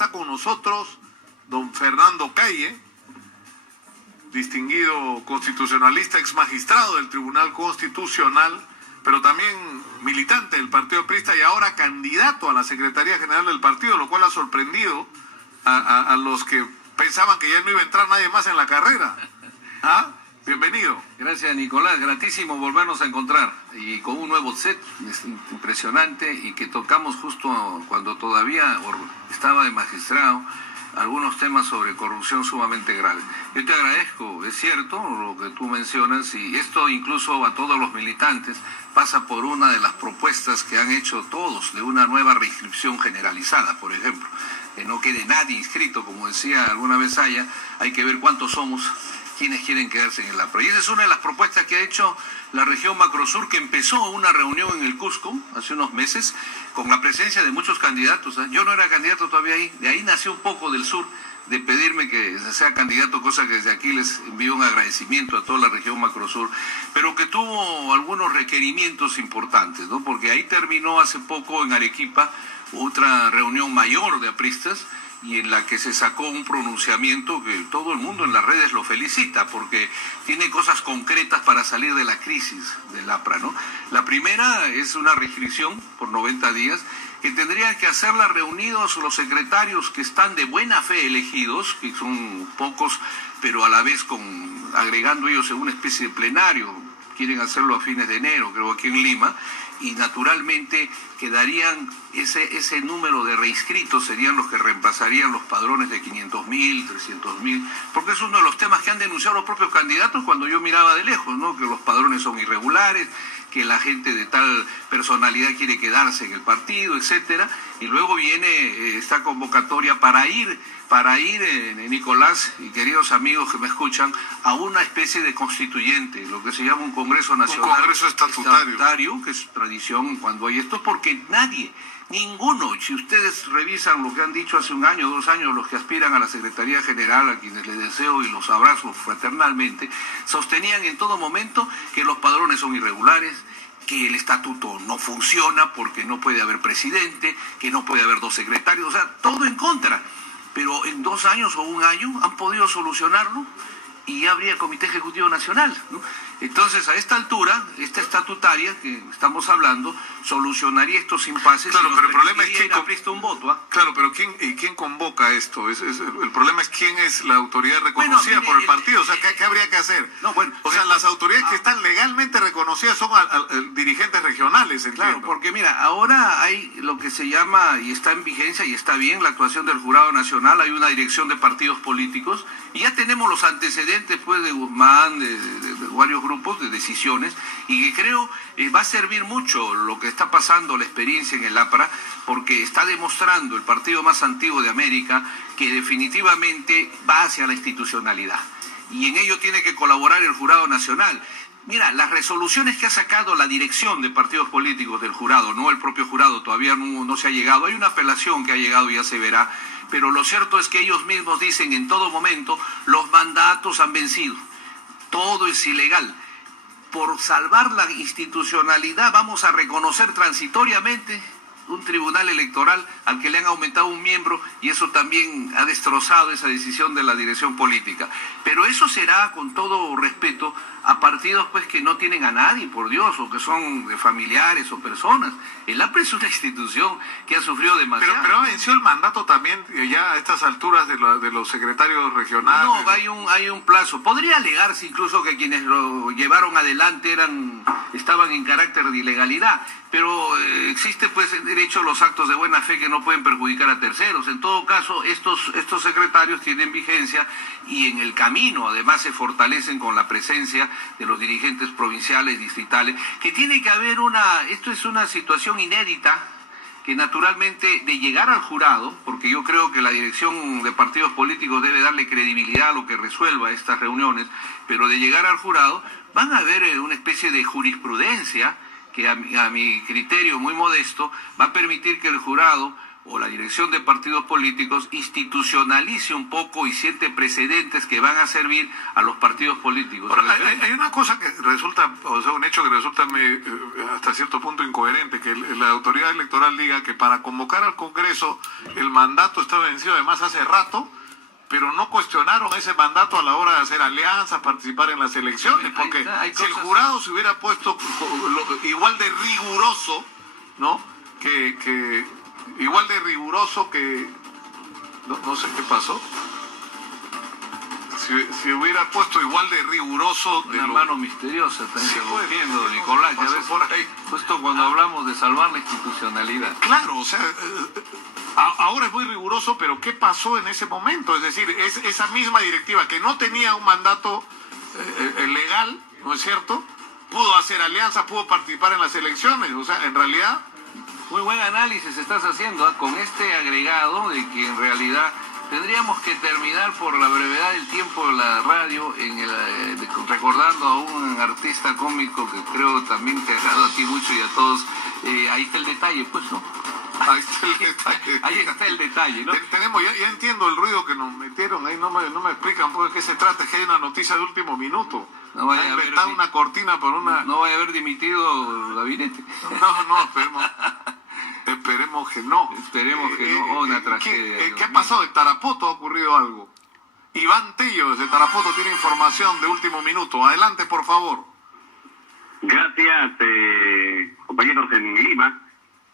Está con nosotros don Fernando Calle, distinguido constitucionalista, ex magistrado del Tribunal Constitucional, pero también militante del Partido Aprista y ahora candidato a la Secretaría General del partido, lo cual ha sorprendido a los que pensaban que ya no iba a entrar nadie más en la carrera. ¿Ah? Bienvenido. Gracias, Nicolás. Gratísimo volvernos a encontrar y con un nuevo set impresionante y que tocamos justo cuando todavía estaba de magistrado algunos temas sobre corrupción sumamente graves. Yo te agradezco, es cierto lo que tú mencionas, y esto incluso a todos los militantes pasa por una de las propuestas que han hecho todos de una nueva reinscripción generalizada, por ejemplo, que no quede nadie inscrito, como decía alguna vez hay que ver cuántos somos quienes quieren quedarse en el APRA. Y esa es una de las propuestas que ha hecho la región Macrosur, que empezó una reunión en el Cusco hace unos meses, con la presencia de muchos candidatos. Yo no era candidato todavía ahí, de ahí nació un poco del sur, de pedirme que sea candidato, cosa que desde aquí les envío un agradecimiento a toda la región Macrosur, pero que tuvo algunos requerimientos importantes, ¿no? Porque ahí terminó hace poco en Arequipa otra reunión mayor de apristas, y en la que se sacó un pronunciamiento que todo el mundo en las redes lo felicita, porque tiene cosas concretas para salir de la crisis del APRA, ¿no? La primera es una restricción por 90 días, que tendrían que hacerla reunidos los secretarios que están de buena fe elegidos, que son pocos, pero a la vez agregando ellos en una especie de plenario. Quieren hacerlo a fines de enero, creo, aquí en Lima, y naturalmente quedarían ese número de reinscritos, serían los que reemplazarían los padrones de 500.000, 300.000, porque es uno de los temas que han denunciado los propios candidatos cuando yo miraba de lejos, ¿no? Que los padrones son irregulares, que la gente de tal personalidad quiere quedarse en el partido, etcétera, y luego viene esta convocatoria para ir, Nicolás y queridos amigos que me escuchan, a una especie de constituyente, lo que se llama un Congreso Nacional. Un Congreso estatutario. Que es tradición cuando hay esto, porque ninguno, si ustedes revisan lo que han dicho hace un año, 2 años, los que aspiran a la Secretaría General, a quienes les deseo y los abrazo fraternalmente, sostenían en todo momento que los padrones son irregulares, que el estatuto no funciona porque no puede haber presidente, que no puede haber 2 secretarios, o sea, todo en contra. Pero en 2 años o 1 año han podido solucionarlo y ya habría Comité Ejecutivo Nacional, ¿no? Entonces, a esta altura, esta estatutaria que estamos hablando solucionaría estos impases. Claro, pero el problema es quién un voto, ¿ah? Claro, pero ¿quién convoca esto? El problema es quién es la autoridad reconocida por el partido. O sea, ¿qué habría que hacer? O sea, las autoridades que están legalmente reconocidas son dirigentes regionales, entiendo. Claro, porque mira, ahora hay lo que se llama, y está en vigencia, y está bien, la actuación del Jurado Nacional. Hay una dirección de partidos políticos, y ya tenemos los antecedentes, pues, de Guzmán, de varios grupos de decisiones, y que creo va a servir mucho lo que está pasando, la experiencia en el APRA, porque está demostrando el partido más antiguo de América que definitivamente va hacia la institucionalidad, y en ello tiene que colaborar el Jurado Nacional. Mira, las resoluciones que ha sacado la dirección de partidos políticos del jurado, no el propio jurado, todavía no se ha llegado, hay una apelación que ha llegado y ya se verá, pero lo cierto es que ellos mismos dicen en todo momento, los mandatos han vencido, todo es ilegal. Por salvar la institucionalidad vamos a reconocer transitoriamente un tribunal electoral al que le han aumentado un miembro, y eso también ha destrozado esa decisión de la dirección política. Pero eso será, con todo respeto, a partidos pues que no tienen a nadie, por Dios, o que son de familiares o personas. El APRA es una institución que ha sufrido demasiado. Pero venció el mandato también ya a estas alturas de los secretarios regionales. No, hay un plazo. Podría alegarse incluso que quienes lo llevaron adelante estaban en carácter de ilegalidad, pero existe pues en derecho los actos de buena fe que no pueden perjudicar a terceros. En todo caso, estos secretarios tienen vigencia, y en el camino además se fortalecen con la presencia de los dirigentes provinciales, distritales, que tiene que haber esto es una situación inédita, que naturalmente de llegar al jurado, porque yo creo que la dirección de partidos políticos debe darle credibilidad a lo que resuelva estas reuniones, pero de llegar al jurado van a haber una especie de jurisprudencia que a mi criterio muy modesto va a permitir que el jurado o la dirección de partidos políticos institucionalice un poco y siente precedentes que van a servir a los partidos políticos. Ahora, hay una cosa que resulta, o sea, un hecho que resulta hasta cierto punto incoherente, que la autoridad electoral diga que para convocar al Congreso el mandato está vencido además hace rato, pero no cuestionaron ese mandato a la hora de hacer alianzas, participar en las elecciones, porque si el jurado se hubiera puesto igual de riguroso, ¿no? Igual de riguroso que... No sé qué pasó. Si hubiera puesto igual de riguroso... Una mano misteriosa está interrumpiendo, sí, Nicolás, ya ves, por ahí. justo cuando hablamos de salvar la institucionalidad. Claro, o sea, ahora es muy riguroso, pero ¿qué pasó en ese momento? Es decir, esa misma directiva que no tenía un mandato legal, ¿no es cierto? Pudo hacer alianzas, pudo participar en las elecciones, o sea, en realidad... Muy buen análisis estás haciendo, ¿eh? Con este agregado de que en realidad tendríamos que terminar por la brevedad del tiempo de la radio recordando a un artista cómico que creo también te agrada a ti mucho y a todos. Ahí está el detalle, pues, ¿no? Ahí está el detalle. Ahí está el detalle, ¿no? Ya entiendo el ruido que nos metieron ahí, no me explican por qué se trata, es que hay una noticia de último minuto. No vaya a haber una cortina por una... No vaya a haber dimitido el gabinete. No, esperemos que no. Esperemos que no. Una tragedia. ¿Qué ha pasado? En Tarapoto ha ocurrido algo. Iván Tello desde Tarapoto tiene información de último minuto. Adelante, por favor. Gracias, compañeros en Lima,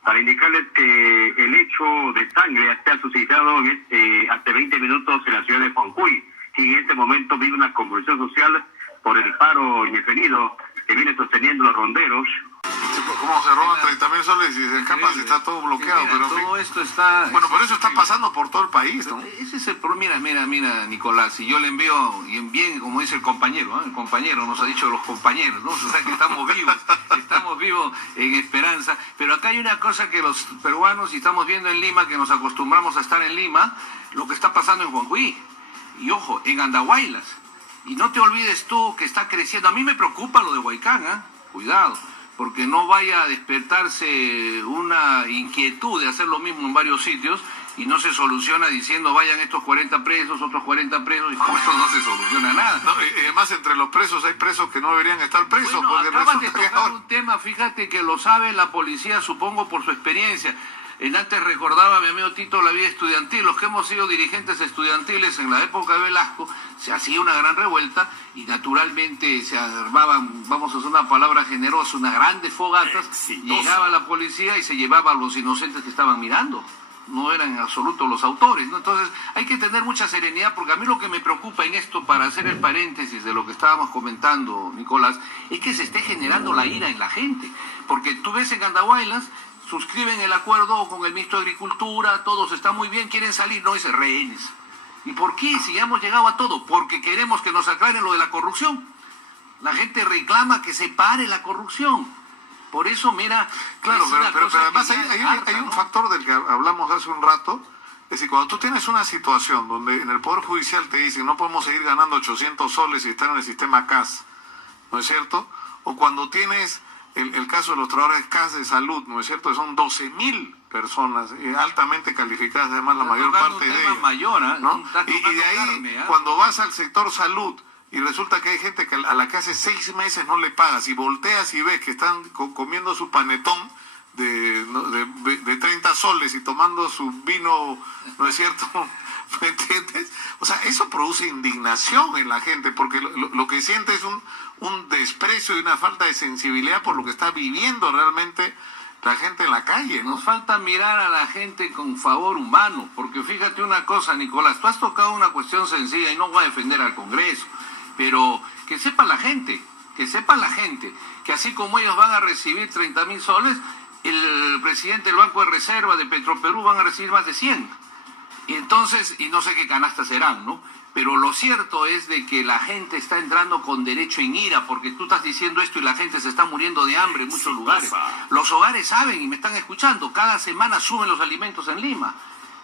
para indicarles que el hecho de sangre se ha suscitado hace 20 minutos en la ciudad de Juancuy, y en este momento vive una convulsión social por el paro indefinido que viene sosteniendo los ronderos. ¿Cómo se roban 30.000 soles y se escapan si está todo bloqueado? Mira, pero todo esto está... Bueno, pero eso está pasando por todo el país, ¿no? Ese es el problema. Mira, Nicolás, si yo le envío, y bien, como dice el compañero nos ha dicho los compañeros, ¿no? O sea que estamos vivos en esperanza, pero acá hay una cosa que los peruanos, y estamos viendo en Lima, que nos acostumbramos a estar en Lima, lo que está pasando en Juancuy, y ojo, en Andahuaylas, y no te olvides tú que está creciendo. A mí me preocupa lo de Huaycán, cuidado, porque no vaya a despertarse una inquietud de hacer lo mismo en varios sitios y no se soluciona diciendo vayan estos 40 presos, otros 40 presos, y con esto no se soluciona nada. No, y además entre los presos hay presos que no deberían estar presos. Bueno, porque acabas de tocar un tema, fíjate que lo sabe la policía, supongo por su experiencia. Antes recordaba a mi amigo Tito la vida estudiantil, los que hemos sido dirigentes estudiantiles en la época de Velasco, se hacía una gran revuelta y naturalmente se armaban, vamos a usar una palabra generosa, unas grandes fogatas, llegaba la policía y se llevaba a los inocentes que estaban mirando. No eran en absoluto los autores, ¿no? Entonces hay que tener mucha serenidad, porque a mí lo que me preocupa en esto, para hacer el paréntesis de lo que estábamos comentando, Nicolás, es que se esté generando la ira en la gente, porque tú ves en Andahuaylas, suscriben el acuerdo con el ministro de Agricultura, todos está muy bien, quieren salir, no, es rehenes. ¿Y por qué? Si ya hemos llegado a todo, porque queremos que nos aclaren lo de la corrupción. La gente reclama que se pare la corrupción. Por eso, mira... Claro, pero además hay un factor del que hablamos hace un rato, es decir, cuando tú tienes una situación donde en el Poder Judicial te dicen no podemos seguir ganando 800 soles y estar en el sistema CAS, ¿no es cierto? O cuando tienes... El caso de los trabajadores CAS de salud, ¿no es cierto? Son 12.000 personas altamente calificadas, además la mayor parte de ellas. Mayor, ¿no? Y de ahí, cuando vas al sector salud y resulta que hay gente que a la que hace 6 meses no le pagas y volteas y ves que están comiendo su panetón de 30 soles y tomando su vino, ¿no es cierto? ¿Me entiendes? O sea, eso produce indignación en la gente, porque lo que siente es un desprecio y una falta de sensibilidad por lo que está viviendo realmente la gente en la calle, ¿no? Nos falta mirar a la gente con favor humano, porque fíjate una cosa, Nicolás, tú has tocado una cuestión sencilla y no voy a defender al Congreso, pero que sepa la gente que así como ellos van a recibir 30.000 soles, el presidente del Banco de Reserva de Petroperú van a recibir más de 100. Y entonces, y no sé qué canastas serán, ¿no? Pero lo cierto es de que la gente está entrando con derecho en ira, porque tú estás diciendo esto y la gente se está muriendo de hambre en muchos lugares. Los hogares saben y me están escuchando, cada semana suben los alimentos en Lima.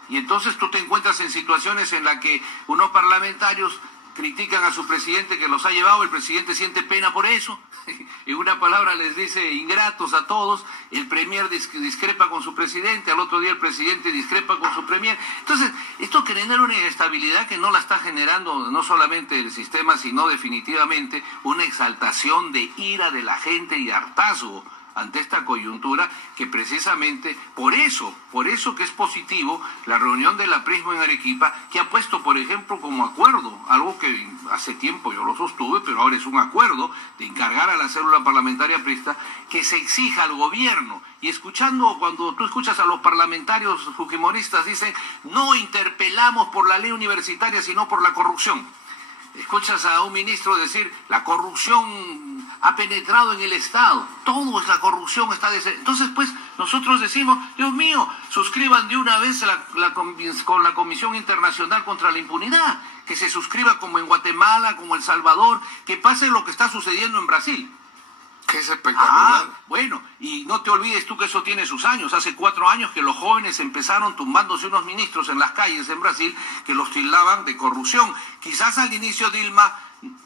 Y entonces tú te encuentras en situaciones en las que unos parlamentarios critican a su presidente que los ha llevado, el presidente siente pena por eso, en una palabra les dice ingratos a todos, el premier discrepa con su presidente, al otro día el presidente discrepa con su premier. Entonces, esto genera una inestabilidad que no la está generando no solamente el sistema, sino definitivamente una exaltación de ira de la gente y hartazgo ante esta coyuntura, que precisamente por eso que es positivo la reunión de la Prisma en Arequipa, que ha puesto, por ejemplo, como acuerdo, algo que hace tiempo yo lo sostuve, pero ahora es un acuerdo de encargar a la célula parlamentaria prista que se exija al gobierno. Y escuchando, cuando tú escuchas a los parlamentarios fujimoristas, dicen, no interpelamos por la ley universitaria, sino por la corrupción. Escuchas a un ministro decir, la corrupción ha penetrado en el Estado, todo es la corrupción, está entonces pues nosotros decimos, Dios mío, suscriban de una vez con la Comisión Internacional contra la Impunidad, que se suscriba como en Guatemala, como El Salvador, que pase lo que está sucediendo en Brasil. Que es espectacular. Bueno, y no te olvides tú que eso tiene sus años. Hace 4 años que los jóvenes empezaron tumbándose unos ministros en las calles en Brasil que los tildaban de corrupción. Quizás al inicio Dilma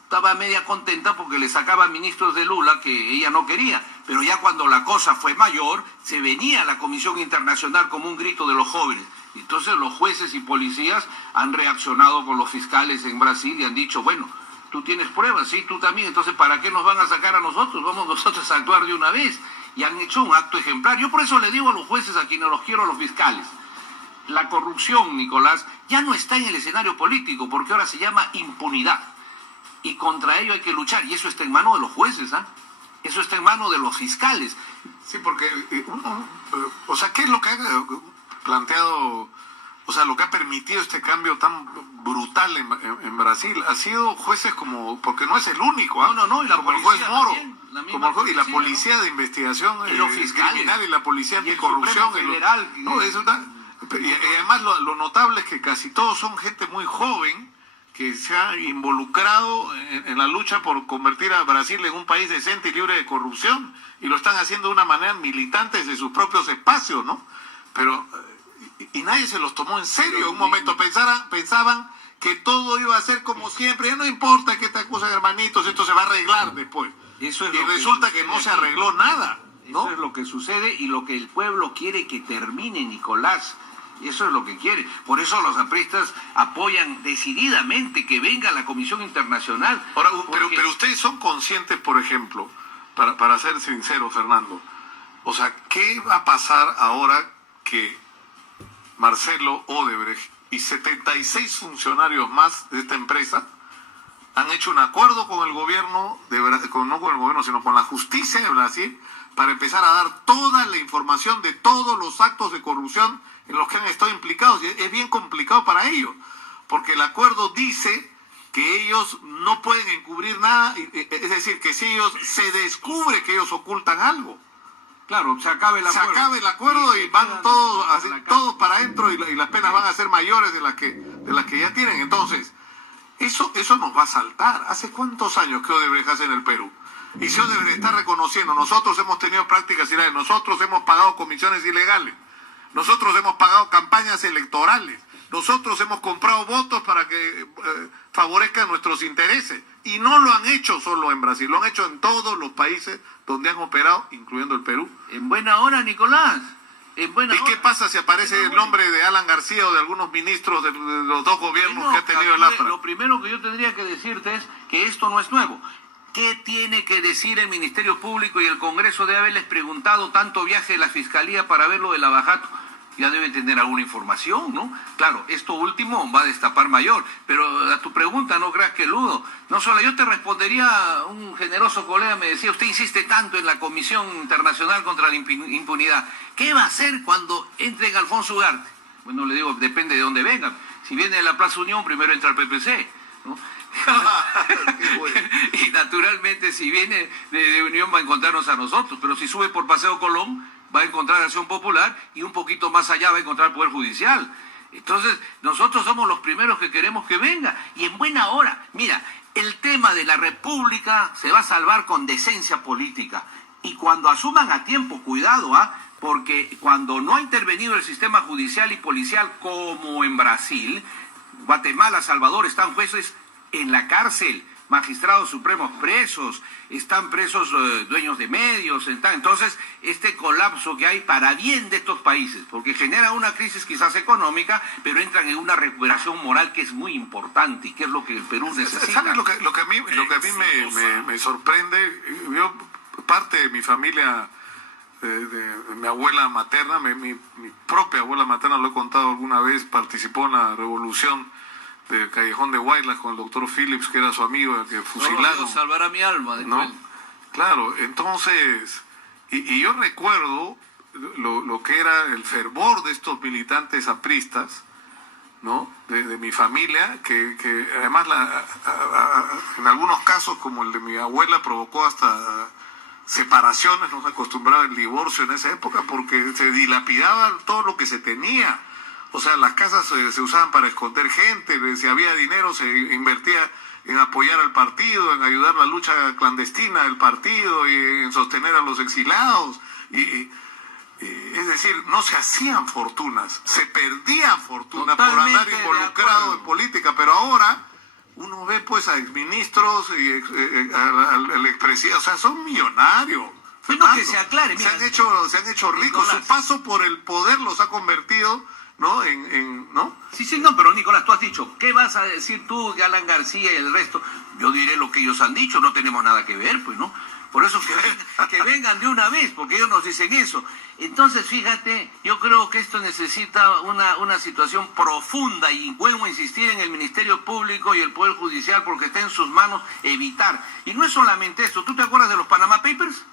estaba media contenta porque le sacaban ministros de Lula que ella no quería, pero ya cuando la cosa fue mayor, se venía a la Comisión Internacional como un grito de los jóvenes. Entonces los jueces y policías han reaccionado con los fiscales en Brasil y han dicho, bueno, tú tienes pruebas, sí, tú también, entonces ¿para qué nos van a sacar a nosotros? Vamos nosotros a actuar de una vez. Y han hecho un acto ejemplar. Yo por eso le digo a los jueces, a quienes los quiero, a los fiscales, la corrupción, Nicolás, ya no está en el escenario político, porque ahora se llama impunidad. Y contra ello hay que luchar, y eso está en manos de los jueces, eso está en manos de los fiscales. Sí, porque o sea, ¿qué es lo que ha planteado, o sea, lo que ha permitido este cambio tan brutal en Brasil? Ha sido jueces como, porque no es el único, No, y la como el juez Moro, también, como el juez, y la policía, ¿no?, de investigación y los fiscales, criminal y la policía y anticorrupción. Federal, Y además lo notable es que casi todos son gente muy joven que se ha involucrado en la lucha por convertir a Brasil en un país decente y libre de corrupción, y lo están haciendo de una manera militante desde sus propios espacios, ¿no? Pero y nadie se los tomó en serio. En un momento pensaban que todo iba a ser como siempre, ya no importa que te acusen, hermanitos, esto se va a arreglar después. Eso es y resulta que no se arregló nada, ¿no? Eso es lo que sucede y lo que el pueblo quiere que termine, Nicolás. Eso es lo que quiere. Por eso los apristas apoyan decididamente que venga la Comisión Internacional. Ahora, pero ustedes son conscientes, por ejemplo, para ser sincero, Fernando, o sea, ¿qué va a pasar ahora que Marcelo Odebrecht y 76 funcionarios más de esta empresa han hecho un acuerdo con el gobierno, no con el gobierno, sino con la justicia de Brasil, para empezar a dar toda la información de todos los actos de corrupción en los que han estado implicados? Y es bien complicado para ellos, porque el acuerdo dice que ellos no pueden encubrir nada, es decir, que si ellos se descubre que ellos ocultan algo, claro, se acabe el acuerdo y van todos para adentro, y las penas van a ser mayores de las que ya tienen. Entonces, eso nos va a saltar. ¿Hace cuántos años que Odebrecht hace en el Perú? Y si Odebrecht está reconociendo, nosotros hemos tenido prácticas ilegales, nosotros hemos pagado comisiones ilegales, nosotros hemos pagado campañas electorales, nosotros hemos comprado votos para que favorezcan nuestros intereses, y no lo han hecho solo en Brasil, lo han hecho en todos los países donde han operado, incluyendo el Perú. En buena hora, Nicolás. ¿Y qué pasa si aparece el nombre de Alan García o de algunos ministros de los dos gobiernos que ha tenido el APRA? Lo primero que yo tendría que decirte es que esto no es nuevo. ¿Qué tiene que decir el Ministerio Público y el Congreso de haberles preguntado tanto viaje de la Fiscalía para ver lo de Lavajato? Ya deben tener alguna información, ¿no? Claro, esto último va a destapar mayor, pero a tu pregunta no creas que ludo. No solo yo te respondería, un generoso colega me decía, usted insiste tanto en la Comisión Internacional contra la Impunidad, ¿qué va a hacer cuando entre en Alfonso Ugarte? Bueno, le digo, depende de dónde vengan. Si viene de la Plaza Unión, primero entra al PPC, ¿no? Y naturalmente si viene de Unión va a encontrarnos a nosotros, pero si sube por Paseo Colón va a encontrar Acción Popular, y un poquito más allá va a encontrar Poder Judicial. Entonces nosotros somos los primeros que queremos que venga, y en buena hora. Mira, el tema de la República se va a salvar con decencia política, y cuando asuman a tiempo, cuidado, porque cuando no ha intervenido el sistema judicial y policial como en Brasil, Guatemala, Salvador, están jueces en la cárcel, magistrados supremos presos, están presos dueños de medios, entonces este colapso que hay para bien de estos países, porque genera una crisis quizás económica, pero entran en una recuperación moral que es muy importante y que es lo que el Perú necesita. ¿Sabes lo que a mí me sorprende? Yo, parte de mi familia, de mi abuela materna, mi propia abuela materna, lo he contado alguna vez, participó en la revolución del Callejón de Huaylas con el doctor Phillips, que era su amigo, que fusilaron. Dios salvará mi alma después. ¿No? Claro, entonces, y yo recuerdo lo que era el fervor de estos militantes apristas, ¿no? De mi familia, que además en algunos casos, como el de mi abuela, provocó hasta separaciones, no se acostumbraba el divorcio en esa época, porque se dilapidaba todo lo que se tenía. O sea, las casas se usaban para esconder gente, si había dinero se invertía en apoyar al partido, en ayudar la lucha clandestina del partido y en sostener a los exilados. Es decir, no se hacían fortunas, se perdían fortunas por andar involucrado en política, pero ahora uno ve pues a exministros y al expresidente, o sea, son millonarios. Bueno, que se aclare, mira, se han hecho ricos, Nicolás. Su paso por el poder los ha convertido, ¿no? ¿No? Sí, no, pero Nicolás, tú has dicho, ¿qué vas a decir tú de Alan García y el resto? Yo diré lo que ellos han dicho, no tenemos nada que ver, pues, ¿no? Por eso que vengan de una vez, porque ellos nos dicen eso. Entonces, fíjate, yo creo que esto necesita una situación profunda, y vuelvo a insistir en el Ministerio Público y el Poder Judicial, porque está en sus manos evitar. Y no es solamente esto, ¿tú te acuerdas de los Panama Papers?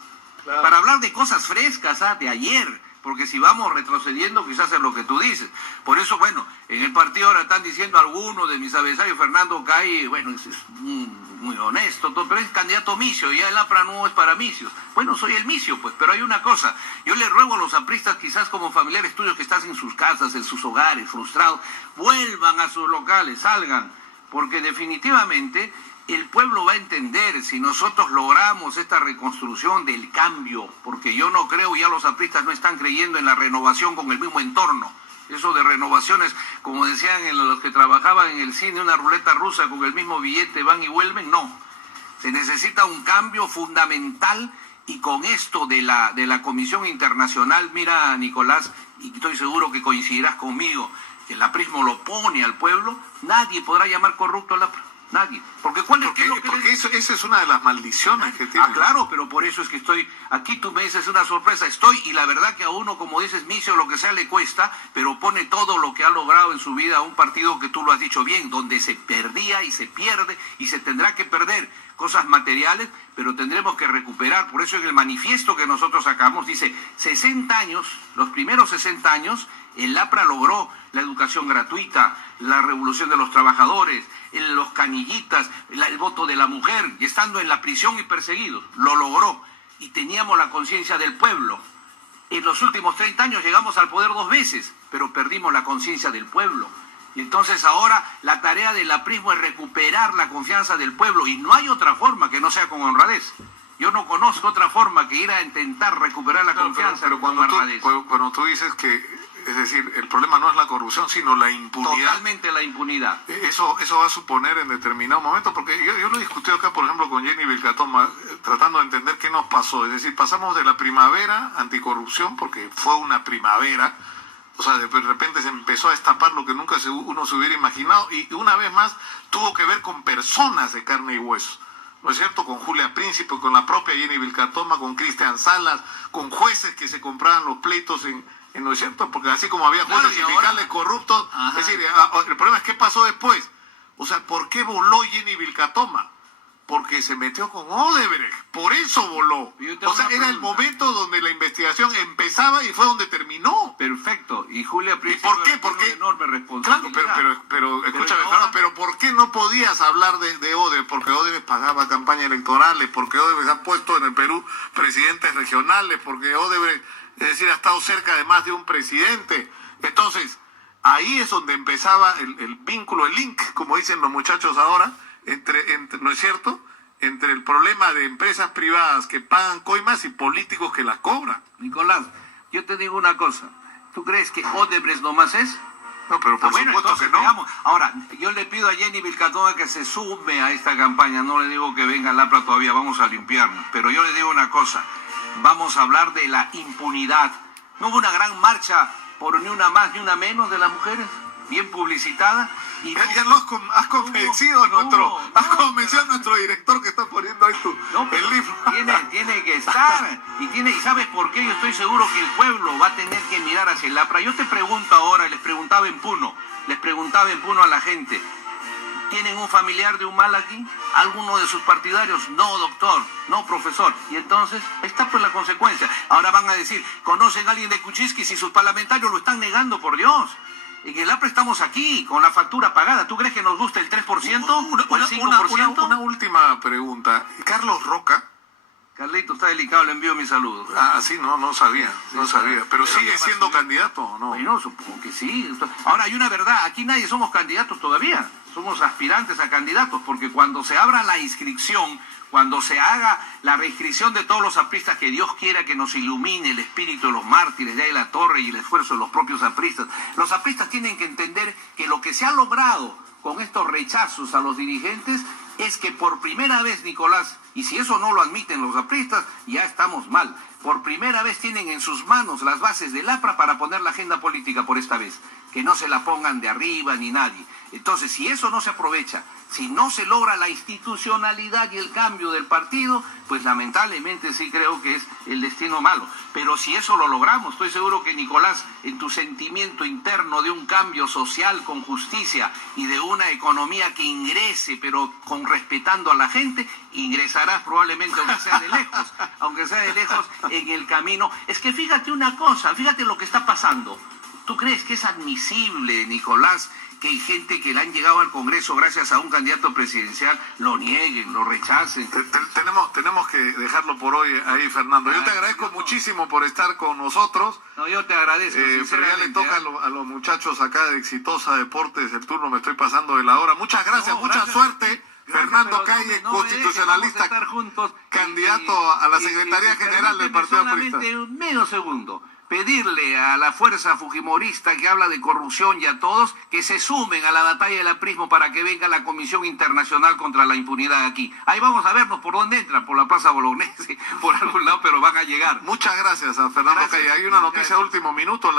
Claro. Para hablar de cosas frescas, de ayer, porque si vamos retrocediendo quizás es lo que tú dices. Por eso, bueno, en el partido ahora están diciendo algunos de mis adversarios, Fernando Cay, bueno, es muy honesto, pero es candidato Micio, ya el APRA no es para micios. Bueno, soy el micio, pues, pero hay una cosa, yo le ruego a los apristas, quizás como familiares tuyos que están en sus casas, en sus hogares, frustrados, vuelvan a sus locales, salgan, porque definitivamente el pueblo va a entender si nosotros logramos esta reconstrucción del cambio, porque yo no creo, ya los apristas no están creyendo en la renovación con el mismo entorno. Eso de renovaciones, como decían los que trabajaban en el cine, una ruleta rusa con el mismo billete van y vuelven, no. Se necesita un cambio fundamental, y con esto de la Comisión Internacional, mira, Nicolás, y estoy seguro que coincidirás conmigo, que el aprismo lo pone al pueblo, nadie podrá llamar corrupto al APRA. Nadie. Porque esa es una de las maldiciones que tiene. Claro, pero por eso es que estoy aquí. Tú me dices una sorpresa, y la verdad que a uno, como dices, Micio, lo que sea le cuesta, pero pone todo lo que ha logrado en su vida a un partido que tú lo has dicho bien, donde se perdía y se pierde y se tendrá que perder cosas materiales, pero tendremos que recuperar. Por eso en el manifiesto que nosotros sacamos dice 60 años, los primeros 60 años, el APRA logró la educación gratuita, la revolución de los trabajadores, los canillitas, el voto de la mujer, y estando en la prisión y perseguidos, lo logró. Y teníamos la conciencia del pueblo. En los últimos 30 años llegamos al poder 2 veces, pero perdimos la conciencia del pueblo. Y entonces ahora la tarea del aprismo es recuperar la confianza del pueblo, y no hay otra forma que no sea con honradez. Yo no conozco otra forma que ir a intentar recuperar la confianza. Pero cuando tú dices que, es decir, el problema no es la corrupción, sino la impunidad. Totalmente la impunidad. Eso va a suponer en determinado momento, porque yo lo he discutido acá, por ejemplo, con Jenny Vilcatoma, tratando de entender qué nos pasó. Es decir, pasamos de la primavera anticorrupción, porque fue una primavera, o sea, de repente se empezó a destapar lo que nunca uno se hubiera imaginado, y una vez más tuvo que ver con personas de carne y hueso. ¿No es cierto? Con Julia Príncipe, con la propia Jenny Vilcatoma, con Cristian Salas, con jueces que se compraban los pleitos ¿no es cierto? Porque así como había jueces sindicales corruptos, es decir, el problema es qué pasó después. O sea, ¿por qué voló Jenny Vilcatoma? Porque se metió con Odebrecht, por eso voló. O sea, era el momento donde la investigación empezaba y fue donde terminó. Perfecto. Y Julia Príncipe, ¿y por qué? Porque enorme responsabilidad. Claro, pero escúchame, pero ¿por qué no podías hablar de Odebrecht? Porque Odebrecht pagaba campañas electorales, porque Odebrecht ha puesto en el Perú presidentes regionales, porque Odebrecht, es decir, ha estado cerca de más de un presidente. Entonces, ahí es donde empezaba el vínculo, el link, como dicen los muchachos ahora, entre, ¿no es cierto?, entre el problema de empresas privadas que pagan coimas y políticos que las cobran. Nicolás, yo te digo una cosa. ¿Tú crees que Odebrecht nomás es? No, pero por supuesto que no. Veamos. Ahora, yo le pido pido a Jenny Vilcatona que se sume a esta campaña. No le digo que venga Lapra todavía, vamos a limpiarnos. Pero yo le digo una cosa, vamos a hablar de la impunidad. ¿No hubo una gran marcha por ni una más ni una menos de las mujeres? Bien publicitada. Y ya lo has convencido a nuestro director que está poniendo ahí el libro. Tiene que estar. Y ¿sabes por qué? Yo estoy seguro que el pueblo va a tener que mirar hacia el Lapra. Yo te pregunto ahora, les preguntaba en Puno a la gente, ¿tienen un familiar de un mal aquí? ¿Alguno de sus partidarios? No, doctor, no, profesor. Y entonces, está pues la consecuencia. Ahora van a decir, ¿conocen a alguien de Kuczynski si sus parlamentarios lo están negando, por Dios? En el APRA estamos aquí, con la factura pagada. ¿Tú crees que nos gusta el 3% o el 5%? Una última pregunta. ¿Carlos Roca? Carlito, está delicado, le envío mis saludos. Ah, sí, no sabía. ¿Pero sigue siendo candidato o no? Bueno, supongo que sí. Ahora, hay una verdad, aquí nadie somos candidatos todavía. Somos aspirantes a candidatos, porque cuando se abra la inscripción, cuando se haga la reinscripción de todos los apristas, que Dios quiera que nos ilumine el espíritu de los mártires de ahí la torre y el esfuerzo de los propios apristas. Los apristas tienen que entender que lo que se ha logrado con estos rechazos a los dirigentes es que por primera vez, Nicolás, y si eso no lo admiten los apristas, ya estamos mal. Por primera vez tienen en sus manos las bases del APRA para poner la agenda política por esta vez. Que no se la pongan de arriba ni nadie. Entonces, si eso no se aprovecha, si no se logra la institucionalidad y el cambio del partido, pues lamentablemente sí creo que es el destino malo. Pero si eso lo logramos, estoy seguro que, Nicolás, en tu sentimiento interno de un cambio social con justicia y de una economía que ingrese, pero respetando a la gente, ingresarás probablemente, aunque sea de lejos, en el camino. Es que fíjate una cosa, fíjate lo que está pasando. ¿Tú crees que es admisible, Nicolás, que hay gente que le han llegado al Congreso gracias a un candidato presidencial, lo nieguen, lo rechacen? Tenemos que dejarlo por hoy ahí, Fernando. Yo te agradezco muchísimo por estar con nosotros. No, yo te agradezco, pero ya le toca a los muchachos acá de Exitosa Deportes el turno, me estoy pasando de la hora. Muchas gracias, mucha suerte. Fernando Calle, constitucionalista, candidato a la Secretaría General del Partido Aprista. Solamente un medio segundo. Pedirle a la fuerza fujimorista que habla de corrupción y a todos que se sumen a la batalla del aprismo para que venga la Comisión Internacional contra la Impunidad aquí. Ahí vamos a vernos por dónde entra, por la Plaza Bolognesi, por algún lado, pero van a llegar. Muchas gracias a Fernando Calle. Hay una noticia de último minuto.